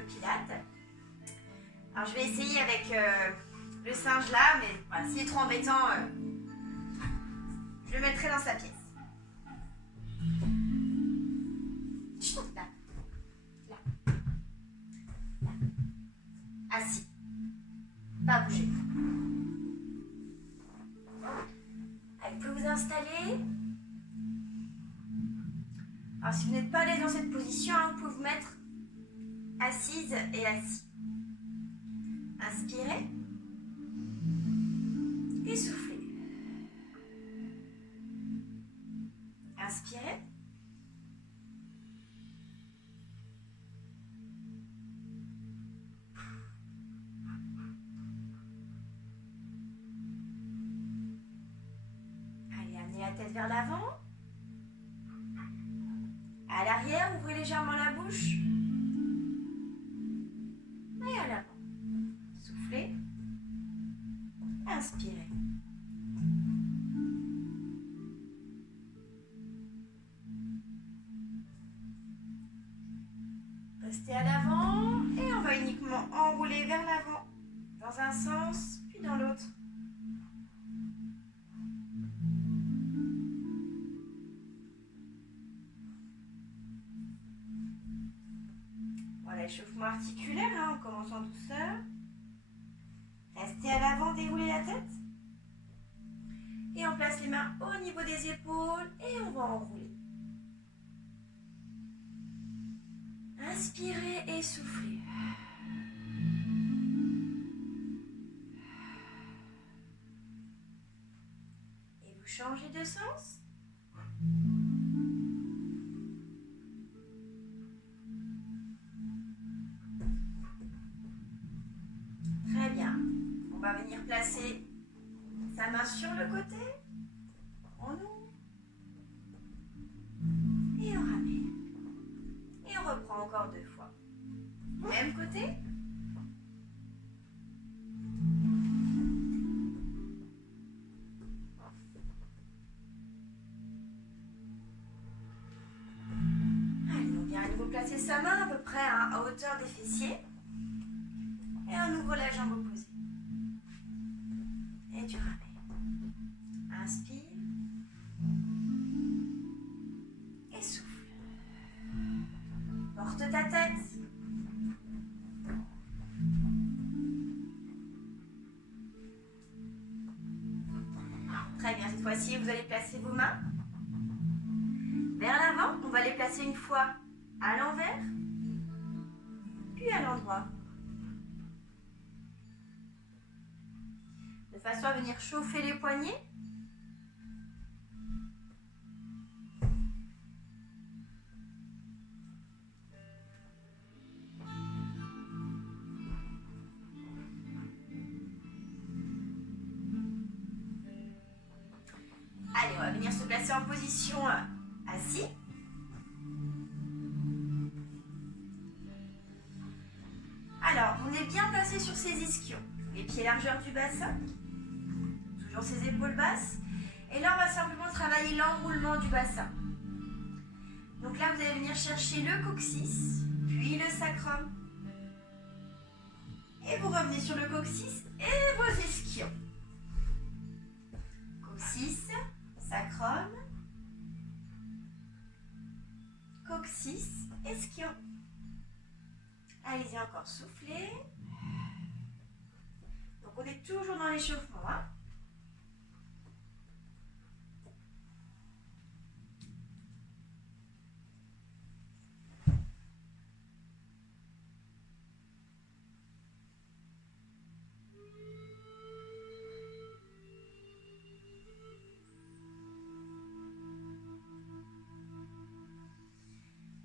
le pilate. Alors je vais essayer avec le singe là, mais voilà, s'il est trop embêtant, je le mettrai dans sa pièce. Chut, là. Là. Là. Assis. Pas bouger. Allez, vous pouvez vous installer. Alors si vous n'êtes pas à l'aise dans cette position, vous pouvez vous mettre assise et assis. Inspirez et soufflez. Inspirez. Allez, amenez la tête vers l'avant. À l'arrière, ouvrez légèrement la bouche. Et à l'avant. Soufflez. Inspirez. Restez à l'avant et on va uniquement enrouler vers l'avant, dans un sens puis dans l'autre. Voilà, échauffement articulaire, en commençant en douceur. Restez à l'avant, déroulez la tête. Et on place les mains au niveau des épaules et on va enrouler. Inspirez et soufflez. Et vous changez de sens. Très bien. On va venir placer sa main sur le côté. On ouvre. Et on ramène. Et on reprend encore 2 fois. Même côté. Allez, on vient à nouveau placer sa main à peu près à hauteur des fessiers. Et on ouvre la jambe opposée. Et tu ramènes. Inspire. Et souffle. Porte ta tête. Très bien, cette fois-ci, vous allez placer vos mains vers l'avant. On va les placer une fois à l'envers, puis à l'endroit. De façon à venir chauffer les poignets. Allez, on va venir se placer en position assis. Alors, on est bien placé sur ses ischions. Les pieds largeur du bassin. Toujours ses épaules basses. Et là, on va simplement travailler l'enroulement du bassin. Donc là, vous allez venir chercher le coccyx, puis le sacrum. Et vous revenez sur le coccyx et vos ischions. Coccyx, sacrum, coccyx, ischion. Allez-y, encore soufflez. Donc on est toujours dans l'échauffement.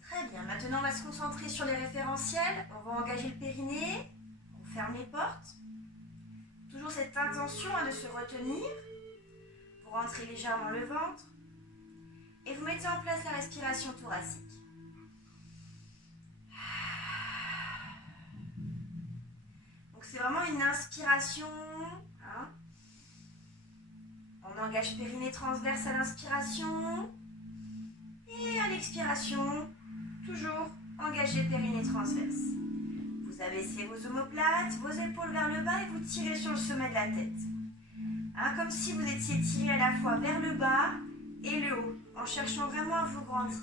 Très bien, maintenant on va se concentrer sur les référentiels. On va engager le périnée, on ferme les portes. Toujours cette intention de se retenir pour rentrer légèrement le ventre. Et vous mettez en place la respiration thoracique. Donc c'est vraiment une inspiration. On engage périnée transverse à l'inspiration. Et à l'expiration, toujours engager périnée transverse. Vous abaissez vos omoplates, vos épaules vers le bas et vous tirez sur le sommet de la tête. Hein, comme si vous étiez tiré à la fois vers le bas et le haut, en cherchant vraiment à vous grandir.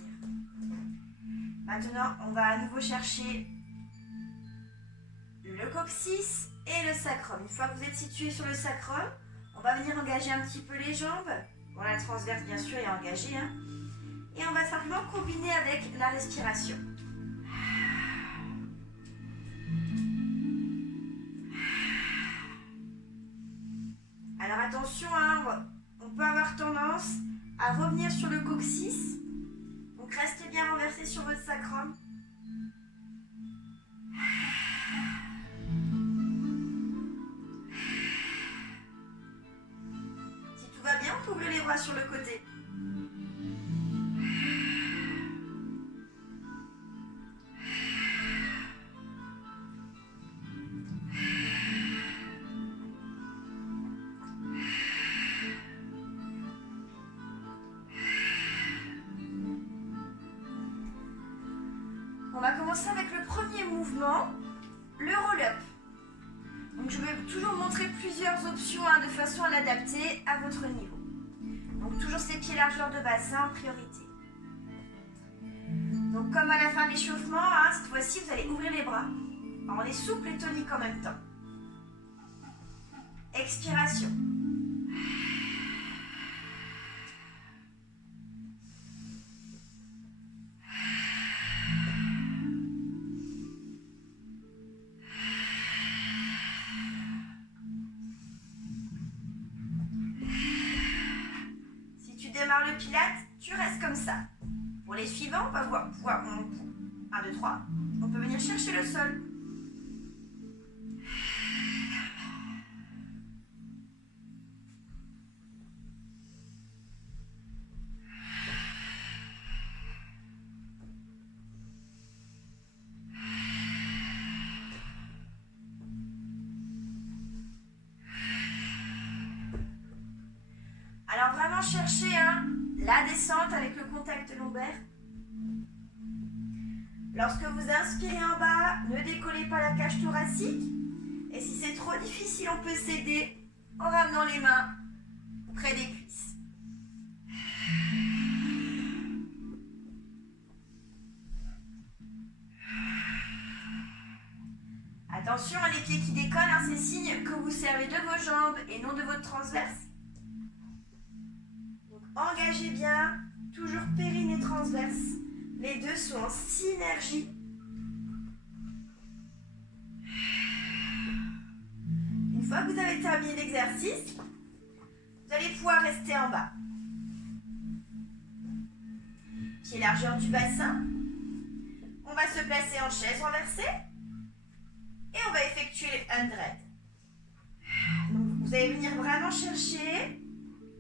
Maintenant, on va à nouveau chercher le coccyx et le sacrum. Une fois que vous êtes situé sur le sacrum, on va venir engager un petit peu les jambes. Bon, la transverse, bien sûr, est engagée. Hein. Et on va simplement combiner avec la respiration. Alors attention, hein, on peut avoir tendance à revenir sur le coccyx. Donc restez bien renversé sur votre sacrum. Si tout va bien, on peut ouvrir les bras sur le côté. On va commencer avec le premier mouvement, le roll-up. Donc je vais toujours montrer plusieurs options hein, de façon à l'adapter à votre niveau. Donc toujours ces pieds largeur de bassin en priorité. Donc comme à la fin de l'échauffement, hein, cette fois-ci vous allez ouvrir les bras. Alors, on est souple et tonique en même temps. Expiration. Démarre le pilate, tu restes comme ça. Pour les suivants, on va voir 1, 2, 3. On peut venir chercher le sol. Alors vraiment chercher hein, la descente avec le contact lombaire. Lorsque vous inspirez en bas, ne décollez pas la cage thoracique. Et si c'est trop difficile, on peut s'aider en ramenant les mains près des cuisses. Attention, les pieds qui décollent, hein, c'est signe que vous servez de vos jambes et non de votre transverse. Engagez bien, toujours périnée transverse. Les deux sont en synergie. Une fois que vous avez terminé l'exercice, vous allez pouvoir rester en bas. Pied largeur du bassin. On va se placer en chaise renversée. Et on va effectuer le 100. Donc, vous allez venir vraiment chercher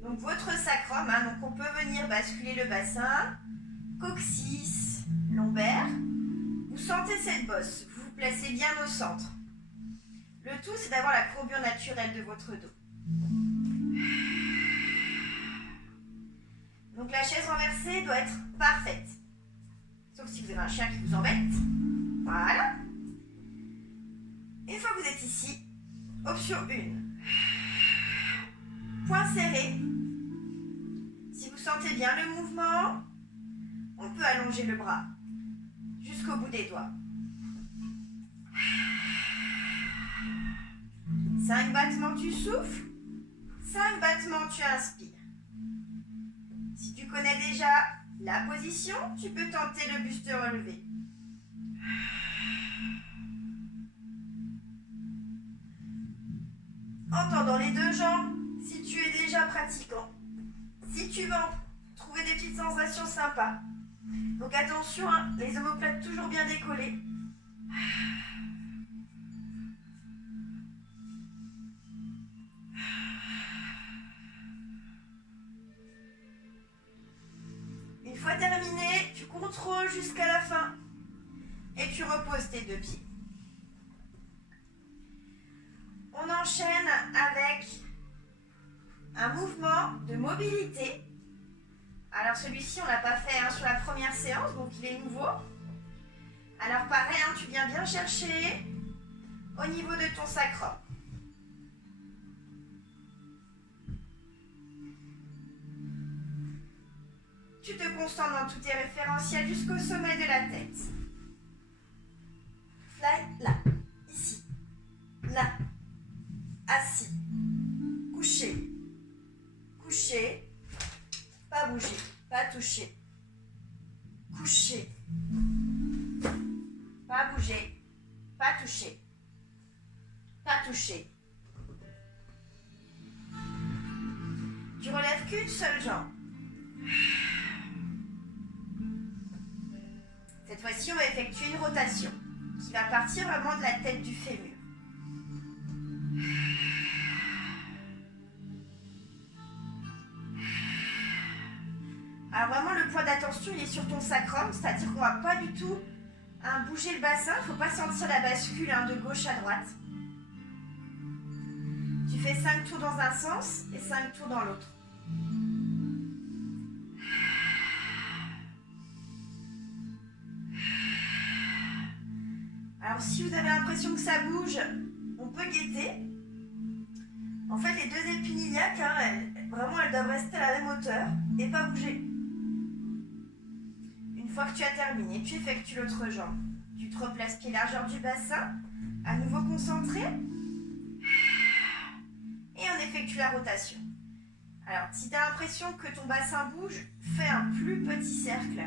donc votre sacrum, hein, donc on peut venir basculer le bassin, coccyx, lombaire. Vous sentez cette bosse, vous vous placez bien au centre. Le tout, c'est d'avoir la courbure naturelle de votre dos. Donc la chaise renversée doit être parfaite. Sauf si vous avez un chien qui vous embête. Voilà. Une fois que vous êtes ici, option 1. Point serré. Si vous sentez bien le mouvement, on peut allonger le bras jusqu'au bout des doigts. 5 battements, tu souffles. 5 battements, tu inspires. Si tu connais déjà la position, tu peux tenter le buste relevé. En tendant les deux jambes, si tu es déjà pratiquant. Si tu veux trouver des petites sensations sympas. Donc attention, hein, les omoplates toujours bien décollées. Une fois terminé, tu contrôles jusqu'à la fin et tu reposes tes deux pieds. On enchaîne avec un mouvement de mobilité. Alors celui-ci, on ne l'a pas fait hein, sur la première séance, donc il est nouveau. Alors pareil, hein, tu viens bien chercher au niveau de ton sacrum. Tu te concentres dans tous tes référentiels jusqu'au sommet de la tête. Fly, là, ici, là, assis, couché, couché, pas bouger, pas toucher, couché, pas bouger, pas toucher, pas toucher. Tu relèves qu'une seule jambe. Cette fois-ci, on va effectuer une rotation qui va partir vraiment de la tête du fémur. Alors vraiment, le point d'attention, il est sur ton sacrum, c'est-à-dire qu'on ne va pas du tout bouger le bassin, il ne faut pas sentir la bascule de gauche à droite. Tu fais 5 tours dans un sens et 5 tours dans l'autre. Alors si vous avez l'impression que ça bouge, on peut guetter. En fait, les deux épines iliaques, vraiment, elles doivent rester à la même hauteur et pas bouger. Une fois que tu as terminé, tu effectues l'autre jambe. Tu te replaces pied largeur du bassin, à nouveau concentré. Et on effectue la rotation. Alors, si tu as l'impression que ton bassin bouge, fais un plus petit cercle.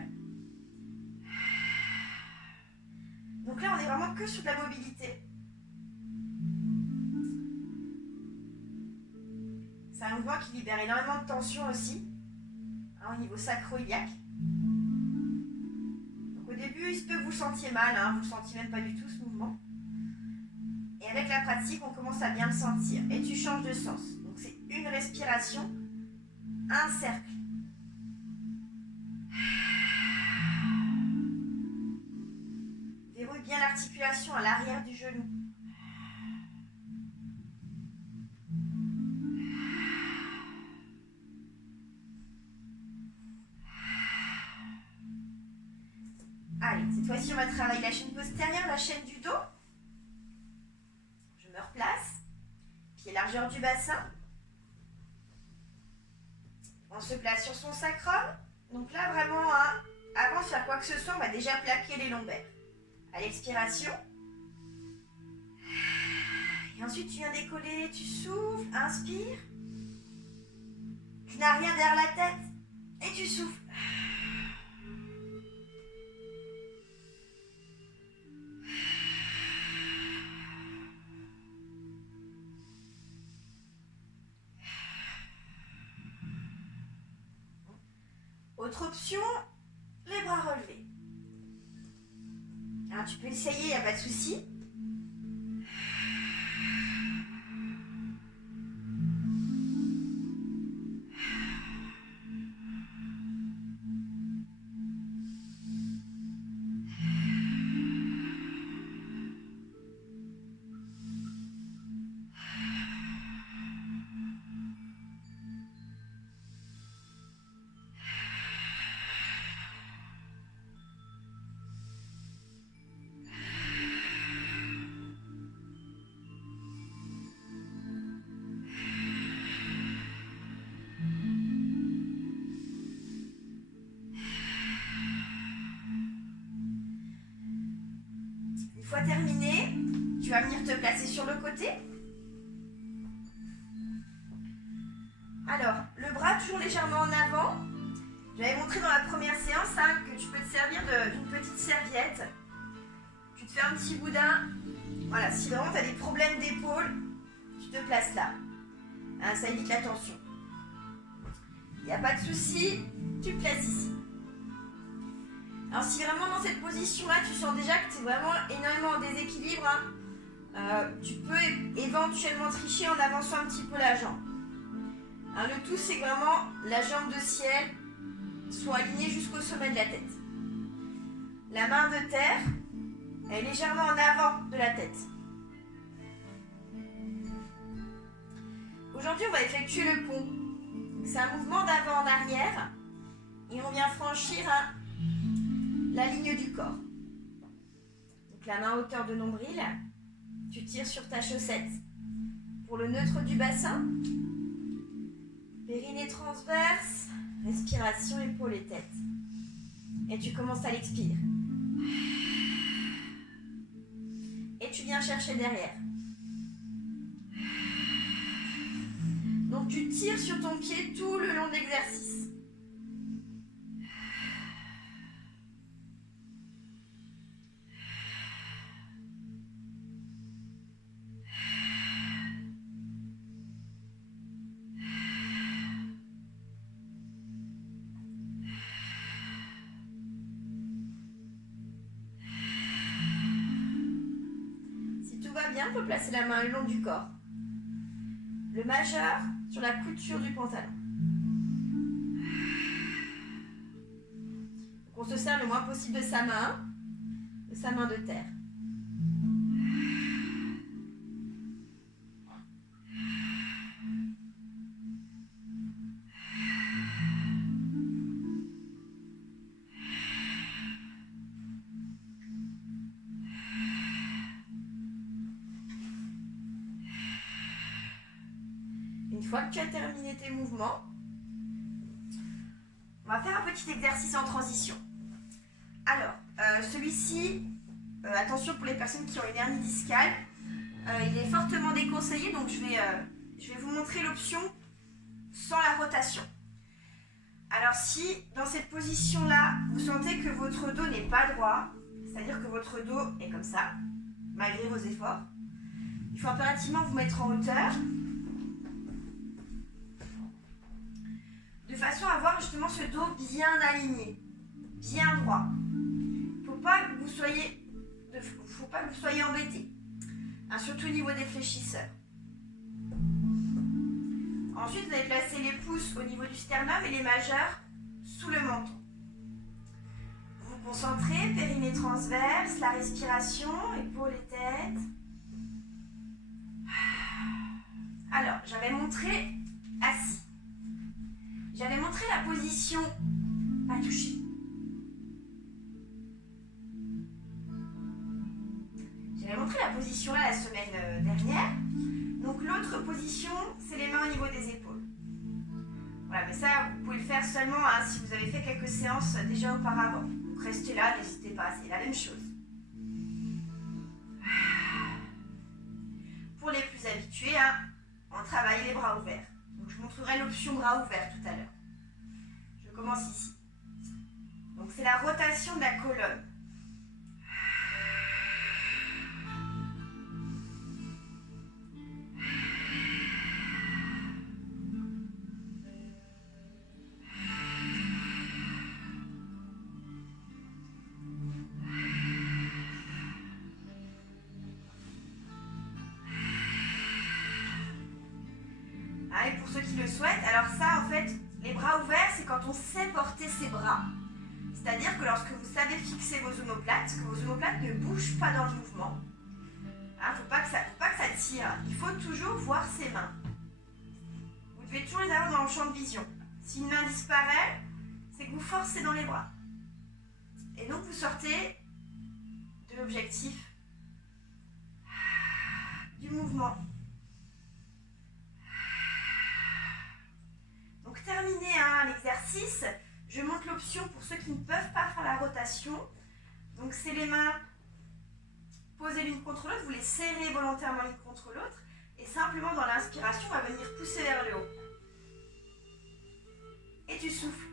Donc là, on est vraiment que sur de la mobilité. C'est un mouvement qui libère énormément de tension aussi, au niveau sacro-iliaque. Donc au début, il se peut que vous le sentiez mal, vous ne le sentiez même pas du tout ce mouvement. Et avec la pratique, on commence à bien le sentir. Et tu changes de sens. Donc c'est une respiration, un cercle. Verrouille bien l'articulation à l'arrière du genou. Allez, cette fois-ci, on va travailler la chaîne postérieure, la chaîne du dos. Je me replace. Pied largeur du bassin. On se place sur son sacrum. Donc là, vraiment, avant de faire quoi que ce soit, on va déjà plaquer les lombaires. À l'expiration. Et ensuite, tu viens décoller, tu souffles, inspire. Tu n'as rien derrière la tête. Et tu souffles. Autre option, les bras relevés. Alors tu peux essayer, il n'y a pas de souci. Une fois terminé, tu vas venir te placer sur le côté. Alors, le bras toujours légèrement en avant. J'avais montré dans la première séance que tu peux te servir d'une petite serviette. Tu te fais un petit boudin. Voilà, si vraiment tu as des problèmes d'épaule, tu te places là. Ça évite la tension. Il n'y a pas de souci, tu te places ici. Alors si vraiment dans cette position-là, tu sens déjà que tu es vraiment énormément en déséquilibre, tu peux éventuellement tricher en avançant un petit peu la jambe. Le tout, c'est vraiment la jambe de ciel soit alignée jusqu'au sommet de la tête. La main de terre est légèrement en avant de la tête. Aujourd'hui, on va effectuer le pont. C'est un mouvement d'avant en arrière et on vient franchir la ligne du corps. Donc la main à hauteur de nombril, Tu tires sur ta chaussette. Pour le neutre du bassin, périnée transverse, respiration, épaules et tête. Et tu commences à l'expire. Et tu viens chercher derrière. Donc tu tires sur ton pied tout le long de l'exercice. Bien, on peut placer la main le long du corps. Le majeur sur la couture du pantalon. Donc on se sert le moins possible de sa main de terre. Une fois que tu as terminé tes mouvements, on va faire un petit exercice en transition. Alors, celui-ci, attention pour les personnes qui ont une hernie discale, il est fortement déconseillé, donc je vais vous montrer l'option sans la rotation. Alors si, dans cette position-là, vous sentez que votre dos n'est pas droit, c'est-à-dire que votre dos est comme ça, malgré vos efforts, il faut impérativement vous mettre en hauteur, de façon à avoir justement ce dos bien aligné, bien droit. Il ne faut pas que vous soyez embêté, hein, surtout au niveau des fléchisseurs. Ensuite, vous allez placer les pouces au niveau du sternum et les majeurs sous le menton. Vous vous concentrez, périnée transverse, la respiration, épaules et tête. Alors, j'avais montré assis. J'avais montré la position pas touchée. J'avais montré la position là la semaine dernière. Donc l'autre position, c'est les mains au niveau des épaules. Voilà, mais ça, vous pouvez le faire seulement si vous avez fait quelques séances déjà auparavant. Donc restez là, n'hésitez pas, c'est la même chose. Pour les plus habitués, on travaille les bras ouverts. Donc je vous montrerai l'option bras ouverts tout à l'heure. Je commence ici. Donc c'est la rotation de la colonne. Et pour ceux qui le souhaitent, alors ça en fait, les bras ouverts, c'est quand on sait porter ses bras. C'est-à-dire que lorsque vous savez fixer vos omoplates, que vos omoplates ne bougent pas dans le mouvement. Il ne faut pas que ça tire, il faut toujours voir ses mains. Vous devez toujours les avoir dans le champ de vision. Si une main disparaît, c'est que vous forcez dans les bras. Et donc vous sortez de l'objectif du mouvement. Donc terminé l'exercice, je montre l'option pour ceux qui ne peuvent pas faire la rotation. Donc c'est les mains posées l'une contre l'autre, vous les serrez volontairement l'une contre l'autre et simplement dans l'inspiration, on va venir pousser vers le haut. Et tu souffles.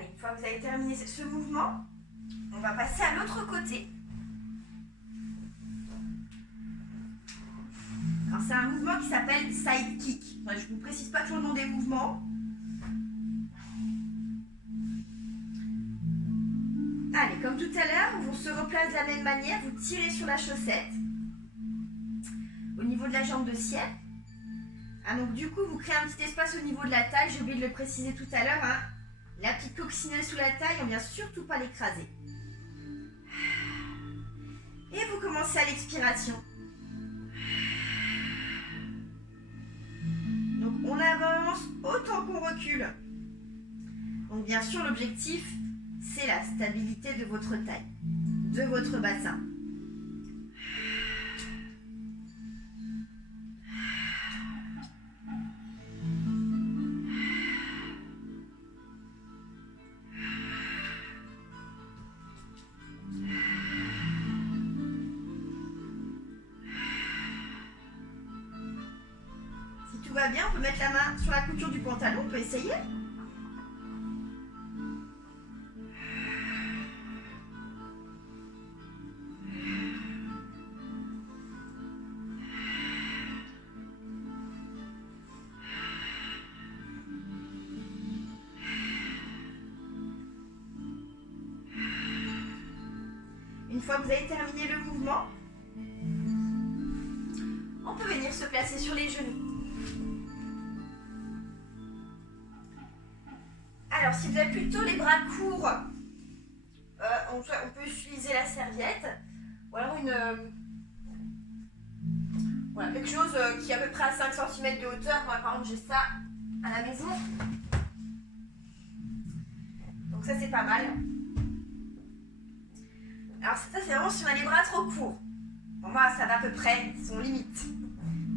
Une fois que vous avez terminé ce mouvement, on va passer à l'autre côté. Alors c'est un mouvement qui s'appelle side kick. Enfin, je ne vous précise pas toujours le nom des mouvements. Allez, comme tout à l'heure, on se replace de la même manière. Vous tirez sur la chaussette au niveau de la jambe de ciel. Ah, donc du coup, vous créez un petit espace au niveau de la taille. J'ai oublié de le préciser tout à l'heure. Hein. La petite coccinelle sous la taille, on ne vient surtout pas l'écraser. Et vous commencez à l'expiration. Donc on avance autant qu'on recule. Donc bien sûr, l'objectif, c'est la stabilité de votre taille, de votre bassin. Si tout va bien, on peut mettre la main sur la couture du pantalon, on peut essayer. Une fois que vous avez terminé le mouvement, on peut venir se placer sur les genoux. Alors, si vous avez plutôt les bras courts, on peut utiliser la serviette ou alors voilà, quelque chose qui est à peu près à 5 cm de hauteur. Moi, par exemple, j'ai ça à la maison. Donc ça, c'est pas mal. Alors ça, c'est vraiment si on a les bras trop courts. Pour moi, ça va à peu près, c'est son limite.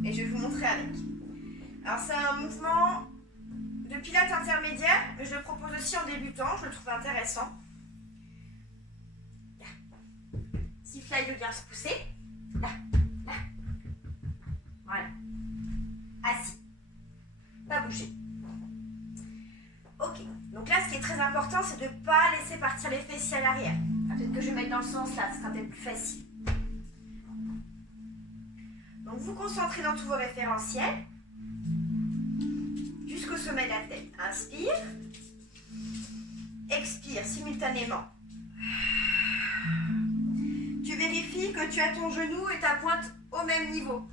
Et je vais vous montrer avec. Alors c'est un mouvement de pilates intermédiaire, mais je le propose aussi en débutant, je le trouve intéressant. Là. Sifflet de bien se pousser. Là, là. Voilà. Assis. Pas bouger. Ok. Donc là, ce qui est très important, c'est de ne pas laisser partir les fessiers à l'arrière. Peut-être que je vais mettre dans le sens là, ce sera peut-être plus facile. Donc vous concentrez dans tous vos référentiels jusqu'au sommet de la tête. Inspire, expire simultanément. Tu vérifies que tu as ton genou et ta pointe au même niveau.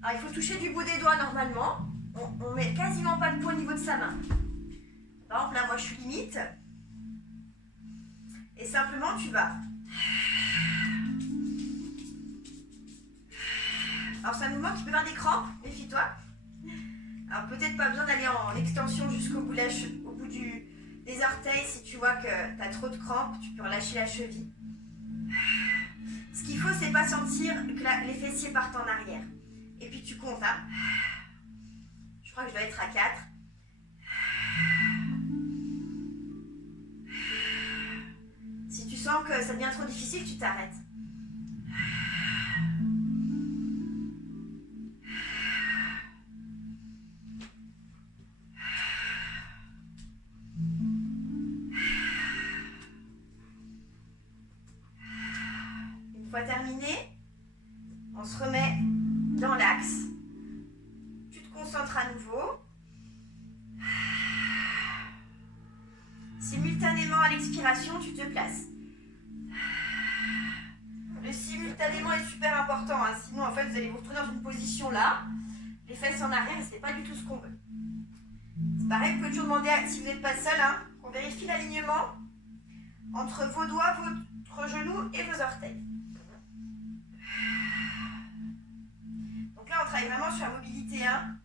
Alors il faut toucher du bout des doigts normalement. On ne met quasiment pas de poids au niveau de sa main. Par exemple là, moi je suis limite. Et simplement, tu vas. Alors, c'est un mouvement qui peut faire des crampes, méfie-toi. Alors, peut-être pas besoin d'aller en extension jusqu'au bout, au bout des orteils. Si tu vois que tu as trop de crampes, tu peux relâcher la cheville. Ce qu'il faut, c'est pas sentir que les fessiers partent en arrière. Et puis, tu comptes. Hein. Je crois que je dois être à 4. Si tu sens que ça devient trop difficile, tu t'arrêtes. Une fois terminé, on se remet dans l'axe. Tu te concentres à nouveau. Simultanément à l'expiration, tu te places. Le simultanément est super important, hein. Sinon en fait vous allez vous retrouver dans une position là, les fesses en arrière et c'est pas du tout ce qu'on veut. C'est pareil, vous pouvez toujours demander, si vous n'êtes pas seul, hein, qu'on vérifie l'alignement entre vos doigts, votre genou et vos orteils. Donc là on travaille vraiment sur la mobilité 1,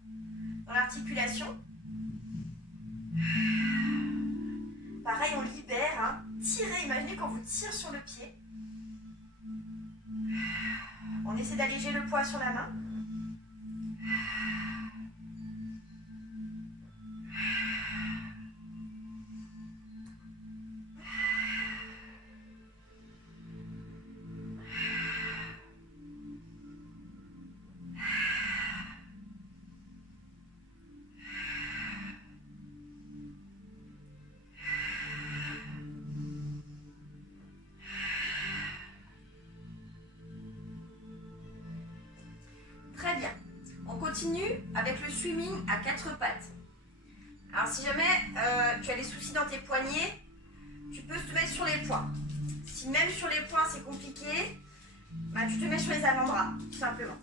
dans l'articulation. Pareil, on libère, hein. Tirez, imaginez quand vous tirez sur le pied. On essaie d'alléger le poids sur la main. Très bien. On continue avec le swimming à 4 pattes. Alors si jamais tu as des soucis dans tes poignets, tu peux te mettre sur les poings. Si même sur les poings c'est compliqué, bah, tu te mets sur les avant-bras, tout simplement.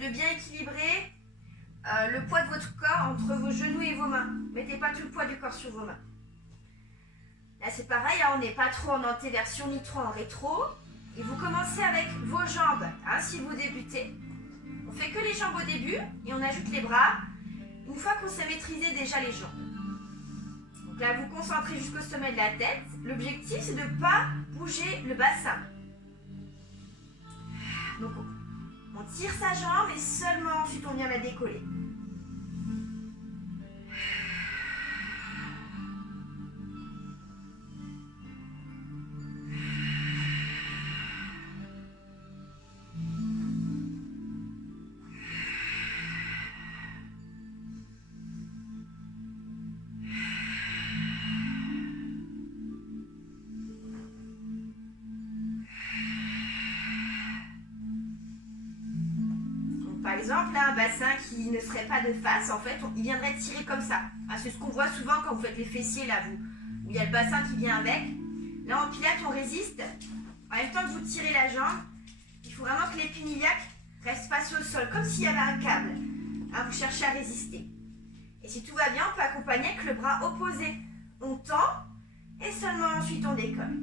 de bien équilibrer le poids de votre corps entre vos genoux et vos mains. Mettez pas tout le poids du corps sur vos mains. Là c'est pareil, hein, on n'est pas trop en antéversion ni trop en rétro. Et vous commencez avec vos jambes, hein, si vous débutez. On fait que les jambes au début et on ajoute les bras une fois qu'on sait maîtriser déjà les jambes. Donc là vous concentrez jusqu'au sommet de la tête. L'objectif c'est de ne pas bouger le bassin. Donc on tire sa jambe et seulement ensuite on vient la décoller. Par exemple, là, un bassin qui ne serait pas de face, en fait, il viendrait tirer comme ça. Ah, c'est ce qu'on voit souvent quand vous faites les fessiers, là, où il y a le bassin qui vient avec. Là, en pilates, on résiste. En même temps que vous tirez la jambe, il faut vraiment que l'épine iliaque reste face au sol, comme s'il y avait un câble. Hein, vous cherchez à résister. Et si tout va bien, on peut accompagner avec le bras opposé. On tend et seulement ensuite on décolle.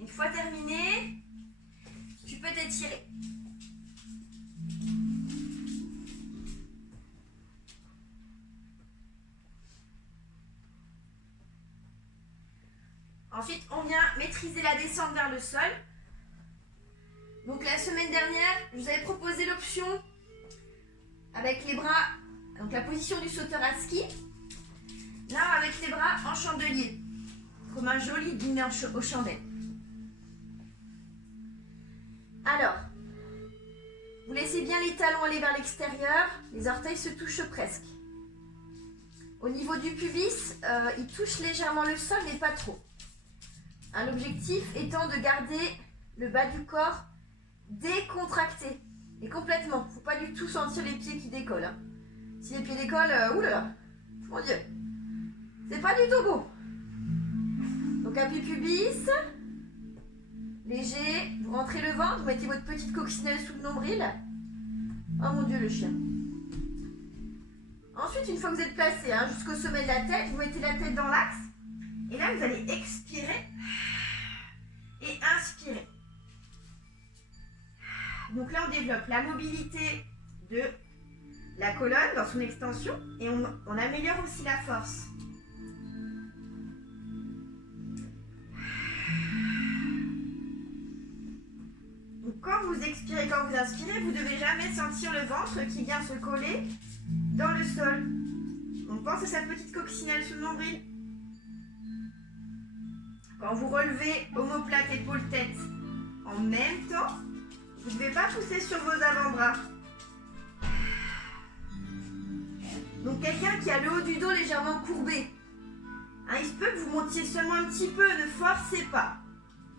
Une fois terminé, tu peux t'étirer. Ensuite, on vient maîtriser la descente vers le sol. Donc la semaine dernière, je vous avais proposé l'option avec les bras, donc la position du sauteur à ski. Là, avec les bras en chandelier, comme un joli dîner aux chandelles. Alors, vous laissez bien les talons aller vers l'extérieur, les orteils se touchent presque. Au niveau du pubis, il touche légèrement le sol, mais pas trop. Hein, l'objectif étant de garder le bas du corps décontracté et complètement. Il ne faut pas du tout sentir les pieds qui décollent. Hein. Si les pieds décollent, oulala, mon Dieu, c'est pas du tout beau. Donc appui pubis. Léger, vous rentrez le ventre, vous mettez votre petite coccinelle sous le nombril. Oh mon Dieu, le chien. Ensuite, une fois que vous êtes placé jusqu'au sommet de la tête, vous mettez la tête dans l'axe. Et là, vous allez expirer et inspirer. Donc là, on développe la mobilité de la colonne dans son extension et on améliore aussi la force. Donc quand vous expirez, quand vous inspirez, vous ne devez jamais sentir le ventre qui vient se coller dans le sol. On pense à sa petite coccinelle sous le nombril. Quand vous relevez omoplate, épaule-tête en même temps, vous ne devez pas pousser sur vos avant-bras. Donc quelqu'un qui a le haut du dos légèrement courbé, il se peut que vous montiez seulement un petit peu, ne forcez pas.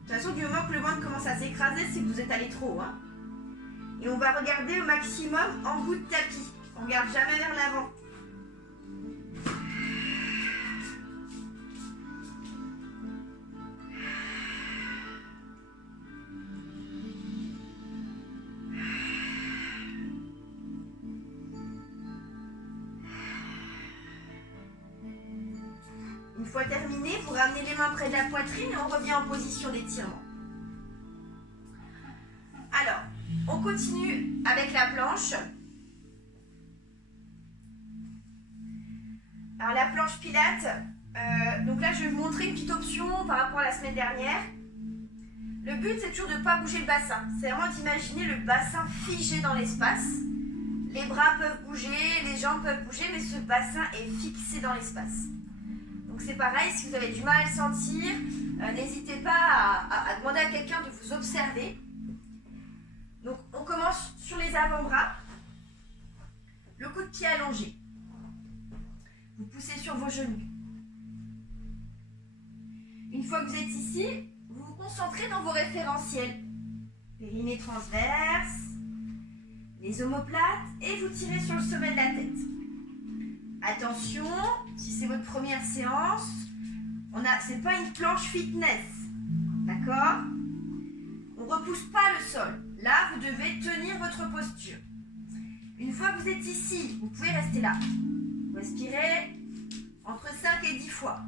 De toute façon, du moment que le ventre commence à s'écraser, c'est que vous êtes allé trop haut. Et on va regarder au maximum en bout de tapis. On ne regarde jamais vers l'avant. Une fois terminé, vous ramenez les mains près de la poitrine et on revient en position d'étirement. Alors, on continue avec la planche. Alors la planche pilates, donc là je vais vous montrer une petite option par rapport à la semaine dernière. Le but c'est toujours de ne pas bouger le bassin. C'est vraiment d'imaginer le bassin figé dans l'espace. Les bras peuvent bouger, les jambes peuvent bouger, mais ce bassin est fixé dans l'espace. Donc c'est pareil, si vous avez du mal à le sentir, n'hésitez pas à demander à quelqu'un de vous observer. Donc on commence sur les avant-bras, le coup de pied allongé. Vous poussez sur vos genoux. Une fois que vous êtes ici, vous vous concentrez dans vos référentiels. Périnée transverse, les omoplates et vous tirez sur le sommet de la tête. Attention, si c'est votre première séance, c'est pas une planche fitness, d'accord? On ne repousse pas le sol. Là, vous devez tenir votre posture. Une fois que vous êtes ici, vous pouvez rester là. Respirez entre 5 et 10 fois.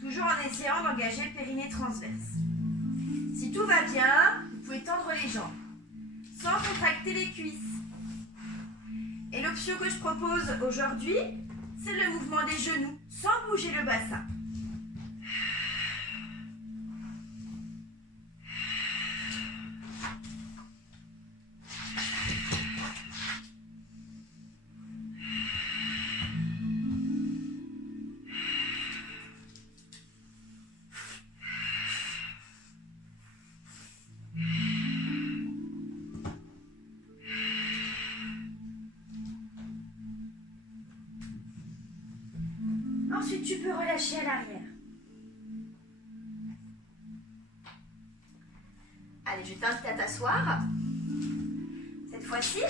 Toujours en essayant d'engager le périnée transverse. Si tout va bien, vous pouvez tendre les jambes sans contracter les cuisses. Et l'option que je propose aujourd'hui, c'est le mouvement des genoux sans bouger le bassin. Ensuite, tu peux relâcher à l'arrière. Allez, je t'invite à t'asseoir. Cette fois-ci.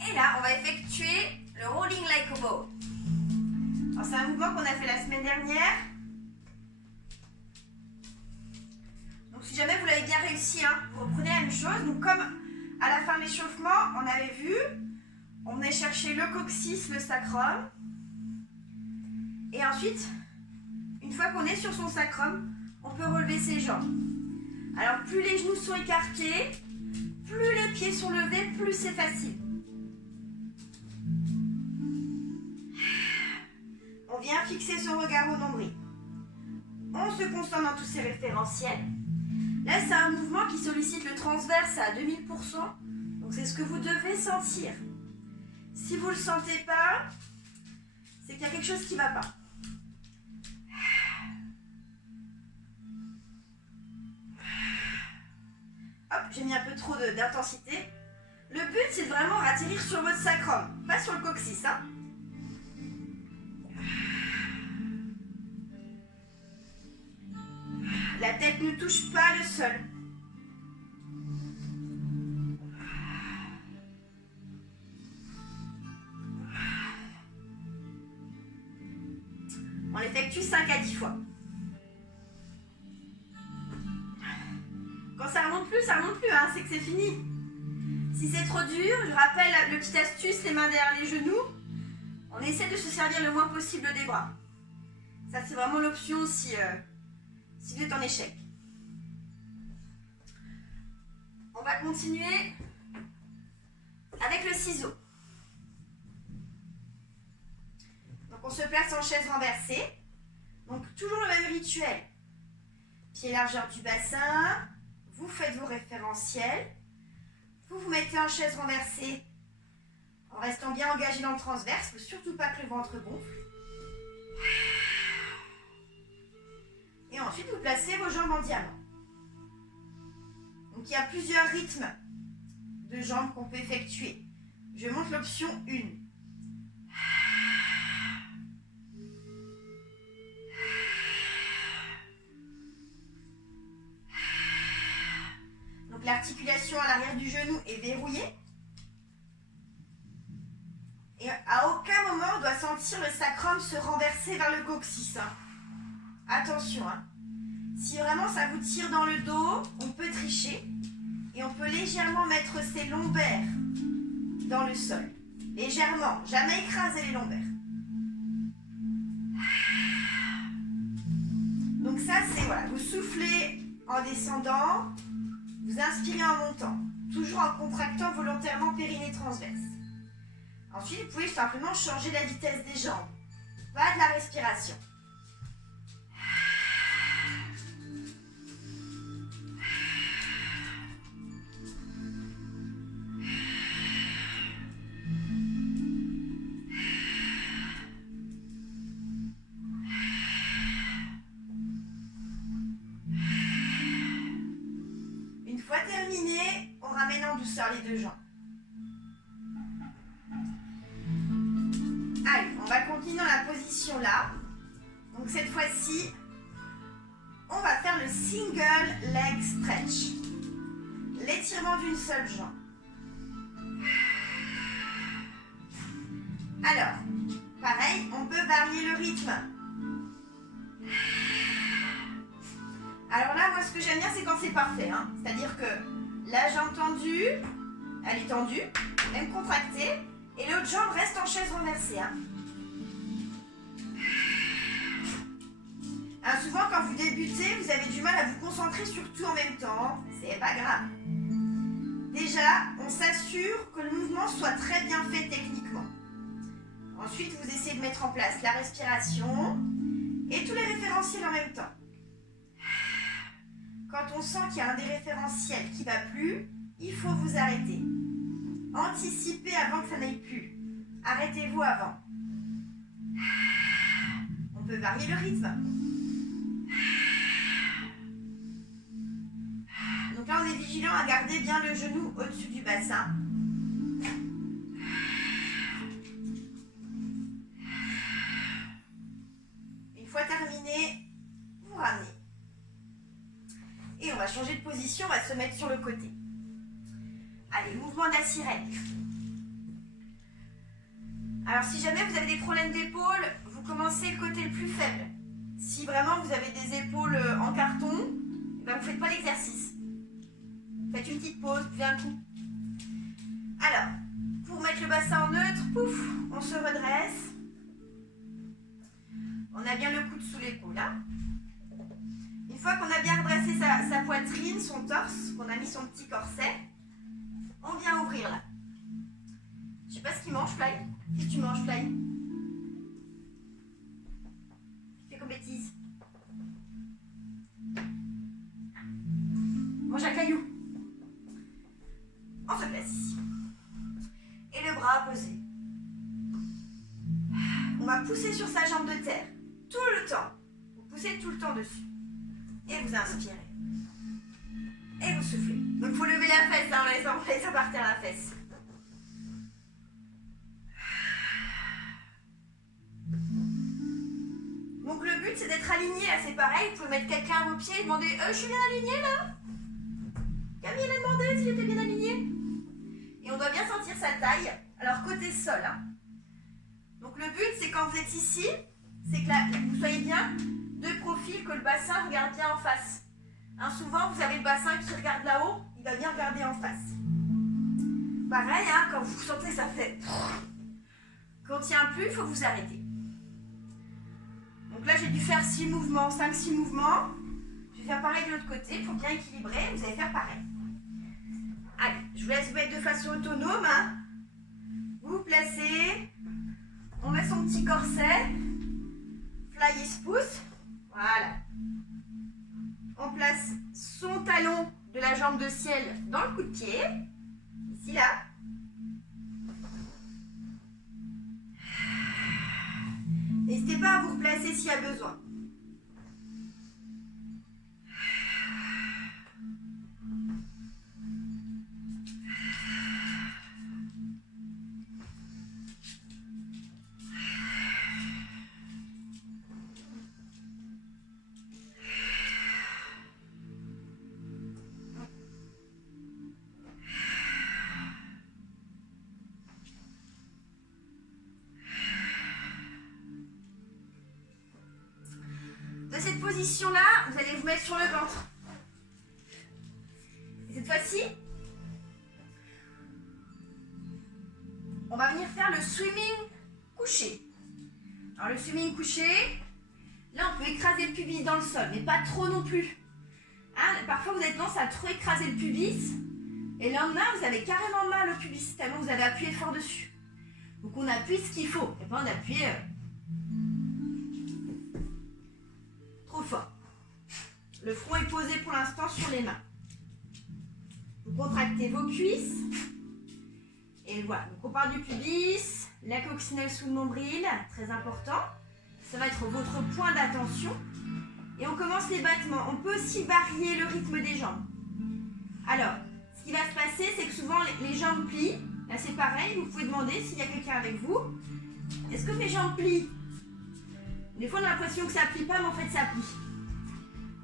Et là, on va effectuer le rolling like a ball. Alors, c'est un mouvement qu'on a fait la semaine dernière. Donc, si jamais vous l'avez bien réussi, vous reprenez la même chose. Donc, comme à la fin de l'échauffement, on avait vu, on venait chercher le coccyx, le sacrum. Et ensuite, une fois qu'on est sur son sacrum, on peut relever ses jambes. Alors, plus les genoux sont écartés, plus les pieds sont levés, plus c'est facile. On vient fixer son regard au nombril. On se concentre dans tous ces référentiels. Là, c'est un mouvement qui sollicite le transverse à 2000%. Donc, c'est ce que vous devez sentir. Si vous ne le sentez pas, c'est qu'il y a quelque chose qui ne va pas. Hop, j'ai mis un peu trop d'intensité. Le but, c'est de vraiment atterrir sur votre sacrum, pas sur le coccyx. La tête ne touche pas le sol. On l'effectue 5 à 10 fois. Quand ça remonte plus, c'est que c'est fini. Si c'est trop dur, je rappelle le petit astuce, les mains derrière les genoux. On essaie de se servir le moins possible des bras. Ça, c'est vraiment l'option si vous êtes en échec. On va continuer avec le ciseau. Donc, on se place en chaise renversée. Donc, toujours le même rituel. Pied largeur du bassin. Vous faites vos référentiels. Vous vous mettez en chaise renversée en restant bien engagé dans le transverse. Il ne faut surtout pas que le ventre gonfle. Et ensuite, vous placez vos jambes en diamant. Donc, il y a plusieurs rythmes de jambes qu'on peut effectuer. Je montre l'option 1. Donc, l'articulation à l'arrière du genou est verrouillée. Et à aucun moment, on doit sentir le sacrum se renverser vers le coccyx. Attention, Si vraiment ça vous tire dans le dos, on peut tricher. Et on peut légèrement mettre ses lombaires dans le sol. Légèrement, jamais écraser les lombaires. Donc ça, c'est vous soufflez en descendant, vous inspirez en montant. Toujours en contractant volontairement périnée transverse. Ensuite, vous pouvez simplement changer la vitesse des jambes. Pas de la respiration. terminé, on ramène en douceur les deux jambes. Allez, on va continuer dans la position là. Donc cette fois-ci, on va faire le single leg stretch. L'étirement d'une seule jambe. Alors, pareil, on peut varier le rythme. Alors là, moi, ce que j'aime bien, c'est quand c'est parfait. Hein. C'est-à-dire que la jambe tendue, elle est tendue, même contractée, et l'autre jambe reste en chaise renversée. Hein. Alors, souvent, quand vous débutez, vous avez du mal à vous concentrer sur tout en même temps. C'est pas grave. Déjà, on s'assure que le mouvement soit très bien fait techniquement. Ensuite, vous essayez de mettre en place la respiration et tous les référentiels en même temps. Quand on sent qu'il y a un des référentiels qui ne va plus, il faut vous arrêter. Anticipez avant que ça n'aille plus. Arrêtez-vous avant. On peut varier le rythme. Donc là, on est vigilant à garder bien le genou au-dessus du bassin. Une fois terminé, vous ramenez. Et on va changer de position, on va se mettre sur le côté. Allez, mouvement de la sirène. Alors si jamais vous avez des problèmes d'épaule, vous commencez le côté le plus faible. Si vraiment vous avez des épaules en carton, ben vous ne faites pas l'exercice. Faites une petite pause, buvez un coup. Alors, pour mettre le bassin en neutre, pouf, on se redresse. On a bien le coude sous l'épaule là. Une fois qu'on a bien redressé sa poitrine, son torse, qu'on a mis son petit corset, on vient ouvrir là. Je sais pas ce qu'il mange, Fly. Qu'est-ce que tu manges, Fly? Tu fais comme bêtise. Mange un caillou. On se place ici. Et le bras posé. On va pousser sur sa jambe de terre. Tout le temps. Vous poussez tout le temps dessus. Et vous inspirez. Et vous soufflez. Donc il faut lever la fesse, hein, on laisse par terre la fesse. Donc le but c'est d'être aligné, là c'est pareil, vous pouvez mettre quelqu'un à vos pieds et demander je suis bien aligné là? Camille a demandé s'il était bien aligné. Et on doit bien sentir sa taille. Alors côté sol. Hein. Donc le but c'est quand vous êtes ici, c'est que vous soyez bien de profil, que le bassin regarde bien en face. Hein, souvent vous avez le bassin qui regarde là-haut, il va bien regarder en face. Pareil, hein, quand vous sentez que ça fait... Quand il ne tient plus, il faut vous arrêter. Donc là j'ai dû faire 6 mouvements, 5-6 mouvements. Je vais faire pareil de l'autre côté pour bien équilibrer, vous allez faire pareil. Allez, je vous laisse vous mettre de façon autonome. Hein. Vous vous placez, on met son petit corset, Fly il se pousse, voilà. On place son talon de la jambe de ciel dans le coup de pied, ici là. N'hésitez pas à vous replacer s'il y a besoin. De cette position-là, vous allez vous mettre sur le ventre. Et cette fois-ci, on va venir faire le swimming couché. Alors le swimming couché, là on peut écraser le pubis dans le sol, mais pas trop non plus. Hein, parfois vous avez tendance à trop écraser le pubis, et le lendemain vous avez carrément mal au pubis, tellement vous avez appuyé fort dessus. Donc on appuie ce qu'il faut, et pas on appuie trop fort. Le front est posé pour l'instant sur les mains. Vous contractez vos cuisses. Et voilà, donc on part du pubis, la coccinelle sous le nombril, très important. Ça va être votre point d'attention. Et on commence les battements. On peut aussi varier le rythme des jambes. Alors, Ce qui va se passer, c'est que souvent les jambes plient. Là, c'est pareil, vous pouvez demander s'il y a quelqu'un avec vous. Est-ce que mes jambes plient? Des fois, on a l'impression que ça plie pas, mais en fait, ça plie.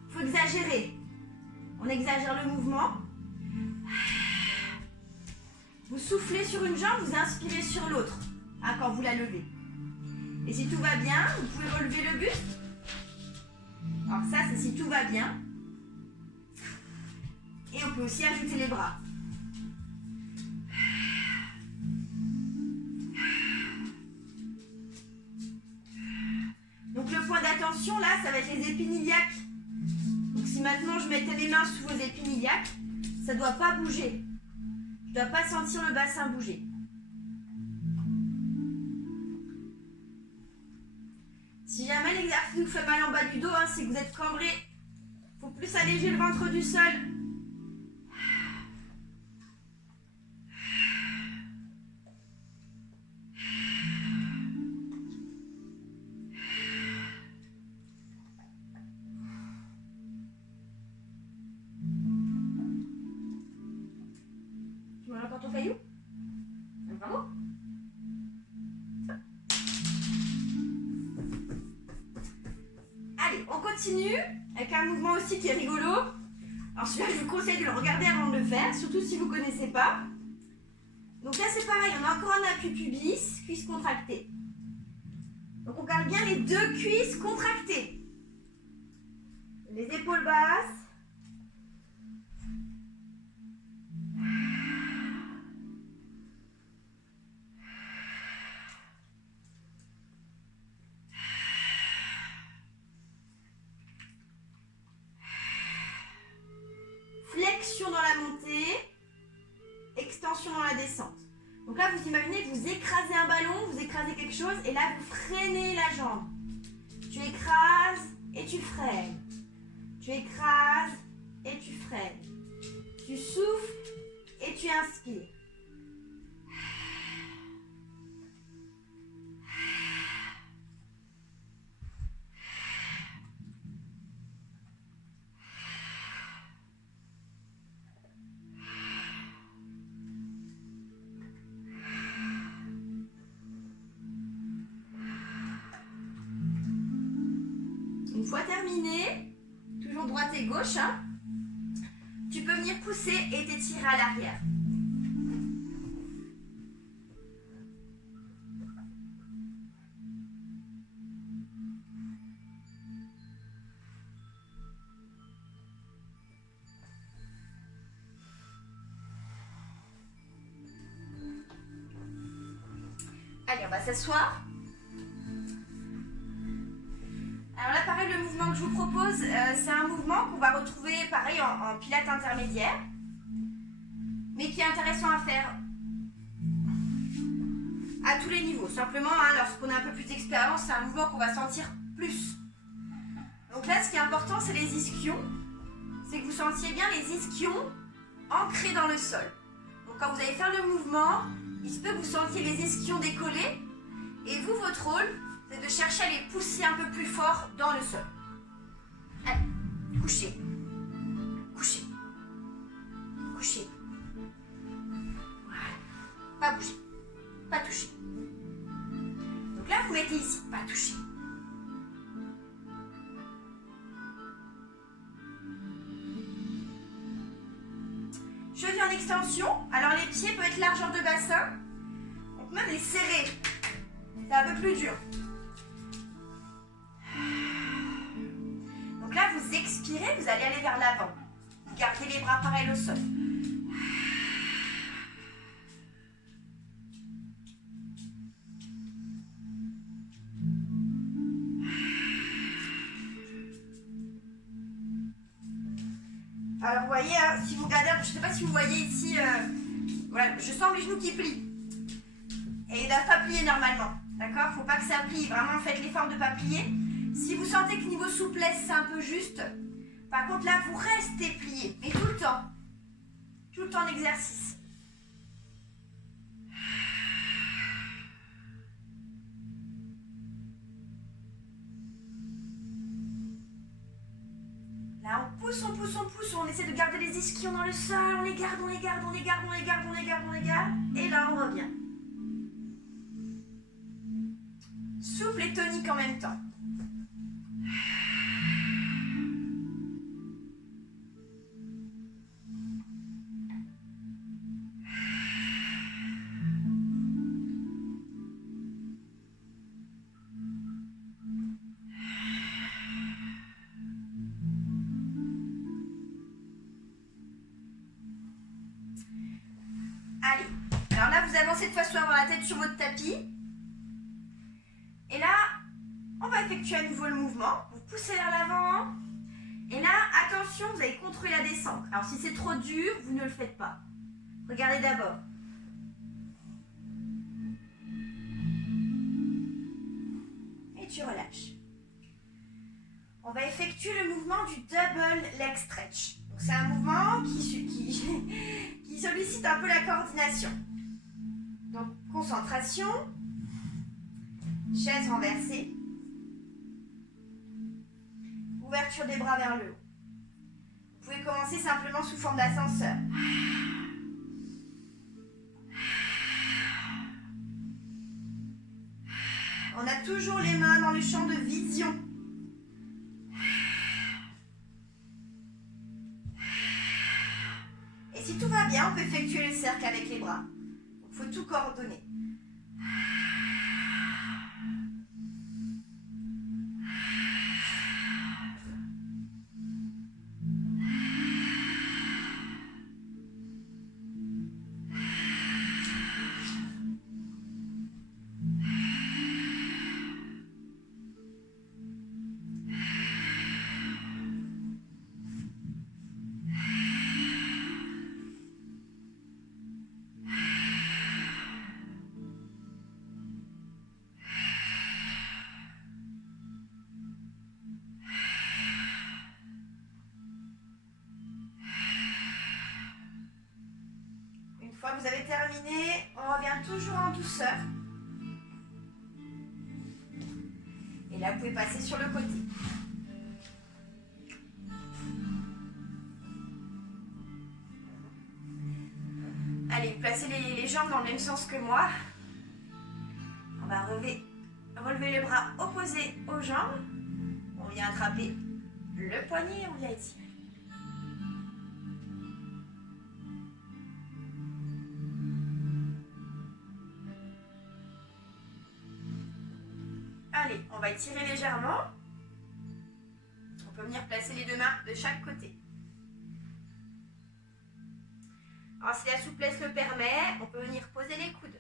Il faut exagérer. On exagère le mouvement. Vous soufflez sur une jambe, vous inspirez sur l'autre quand vous la levez. Et si tout va bien, vous pouvez relever le buste. Alors ça, c'est si tout va bien. Et on peut aussi ajouter les bras. Donc le point d'attention là, ça va être les épines iliaques. Donc si maintenant je mettais mes mains sous vos épines iliaques, ça ne doit pas bouger. Je ne dois pas sentir le bassin bouger. Si jamais l'exercice vous fait mal en bas du dos, c'est que vous êtes cambré. Il faut plus alléger le ventre du sol. Tu vois encore ton caillou? Bravo. Allez, on continue avec un mouvement aussi qui est rigolo. Alors celui-là, je vous conseille de le regarder avant de le faire, surtout si vous ne connaissez pas. Donc là, c'est pareil, on a encore un appui pubis, cuisse contractée. Donc on garde bien les deux cuisses contractées. Les épaules basses. Flexion dans la montée, extension dans la descente. Donc là, vous imaginez que vous écrasez un ballon, vous écrasez quelque chose, et là, vous freinez la jambe. Tu écrases et tu freines. Tu écrases et tu freines. Tu souffles et tu inspires. Une fois terminé, toujours droite et gauche, tu peux venir pousser et t'étirer à l'arrière. Allez, on va s'asseoir. Alors là, pareil, le mouvement que je vous propose, c'est un mouvement qu'on va retrouver, pareil, en pilates intermédiaire, mais qui est intéressant à faire à tous les niveaux. Simplement, lorsqu'on a un peu plus d'expérience, c'est un mouvement qu'on va sentir plus. Donc là, ce qui est important, c'est les ischions. C'est que vous sentiez bien les ischions ancrés dans le sol. Donc quand vous allez faire le mouvement, il se peut que vous sentiez les ischions décollés, et vous, votre rôle, c'est de chercher à les pousser un peu plus fort dans le sol. Allez, couchez. Couchez. Couchez. Voilà. Pas bouger. Pas toucher. Donc là, vous mettez ici. Pas toucher. Cheville en extension. Alors les pieds peuvent être largeur de bassin. Donc même les serrer. C'est un peu plus dur. Donc là, vous expirez, vous allez aller vers l'avant. Vous gardez les bras pareils au sol. Alors vous voyez, si vous regardez, je ne sais pas si vous voyez ici, voilà, je sens les genoux qui plient. Et ils ne doivent pas plier normalement. D'accord? Il ne faut pas que ça plie. Vraiment, faites l'effort de ne pas plier. Si vous sentez que niveau souplesse, c'est un peu juste, par contre, là, vous restez plié. Mais tout le temps. Tout le temps d'exercice. Là, on pousse, on pousse, on pousse. On essaie de garder les ischions dans le sol. On les garde, on les garde, on les garde, on les garde, on les garde, on les garde. Et là, on revient. Souple et tonique en même temps. Allez, alors là, vous avancez de façon à avoir la tête sur votre tapis. Et là, on va effectuer à nouveau le mouvement. Vous poussez vers l'avant. Et là, attention, vous allez contrôler la descente. Alors, si c'est trop dur, vous ne le faites pas. Regardez d'abord. Et tu relâches. On va effectuer le mouvement du double leg stretch. C'est un mouvement qui sollicite un peu la coordination. Donc, concentration, chaise renversée, ouverture des bras vers le haut. Vous pouvez commencer simplement sous forme d'ascenseur. On a toujours les mains dans le champ de vision. Et si tout va bien, on peut effectuer le cercle avec les bras. Il faut tout coordonner. Une fois que vous avez terminé, on revient toujours en douceur. Et là, vous pouvez passer sur le côté. Allez, placez les jambes dans le même sens que moi. On va relever les bras opposés aux jambes. On vient attraper le poignet et on vient étirer. Allez, on va étirer légèrement. On peut venir placer les deux mains de chaque côté. Alors, si la souplesse le permet, on peut venir poser les coudes.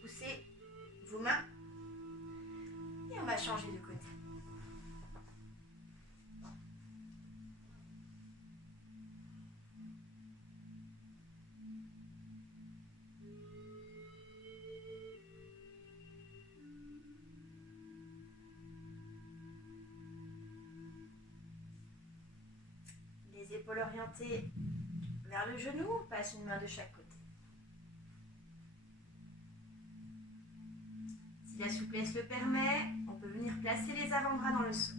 Poussez vos mains et on va changer de côté. Les épaules orientées vers le genou, on passe une main de chaque côté. Si la souplesse le permet, on peut venir placer les avant-bras dans le sol.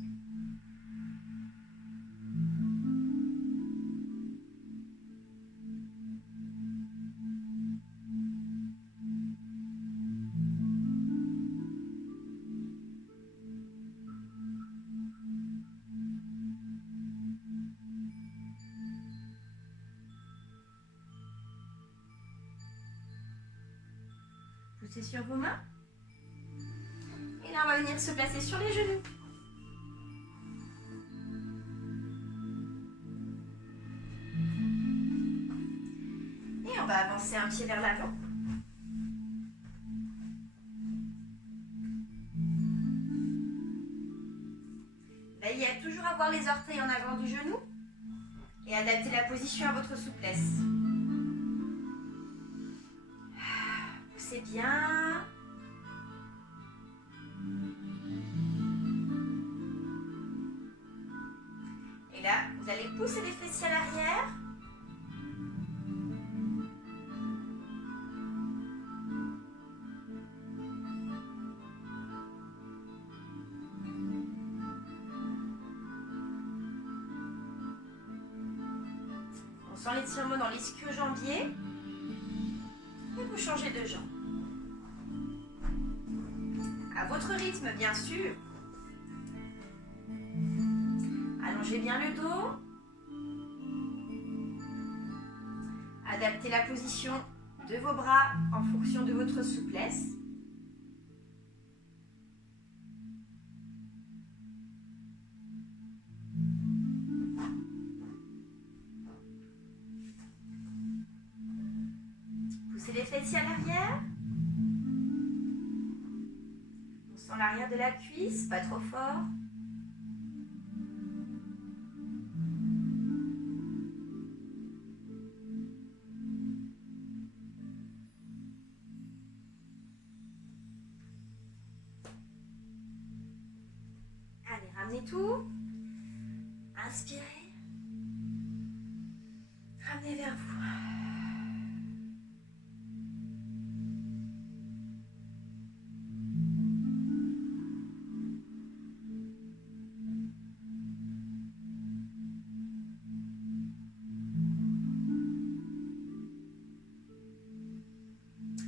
Poussez sur vos mains. Et là, on va venir se placer sur les genoux. Et on va avancer un pied vers l'avant. Veillez à toujours avoir les orteils en avant du genou et adaptez la position à votre souplesse. Poussez bien. Poussez les fessiers à l'arrière. On sent l'étirement dans l'ischio-jambier. Et vous changez de jambe. À votre rythme, bien sûr. Allongez bien le dos. Adaptez la position de vos bras en fonction de votre souplesse. Poussez les fessiers à l'arrière. On sent l'arrière de la cuisse, pas trop fort. Allez, ramenez tout. Inspirez. Ramenez vers vous.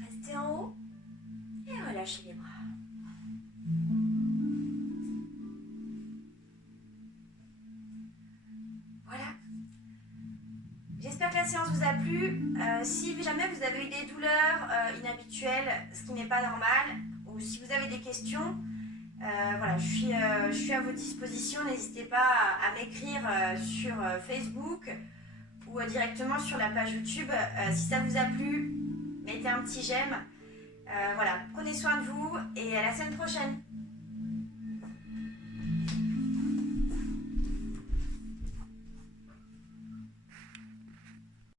Restez en haut et relâchez les bras. Voilà. J'espère que la séance vous a plu. Si jamais vous avez eu des douleurs inhabituelles, ce qui n'est pas normal, ou si vous avez des questions, voilà, je suis à votre disposition. N'hésitez pas à m'écrire sur Facebook ou directement sur la page YouTube. Si ça vous a plu, mettez un petit j'aime. Voilà, prenez soin de vous et à la semaine prochaine.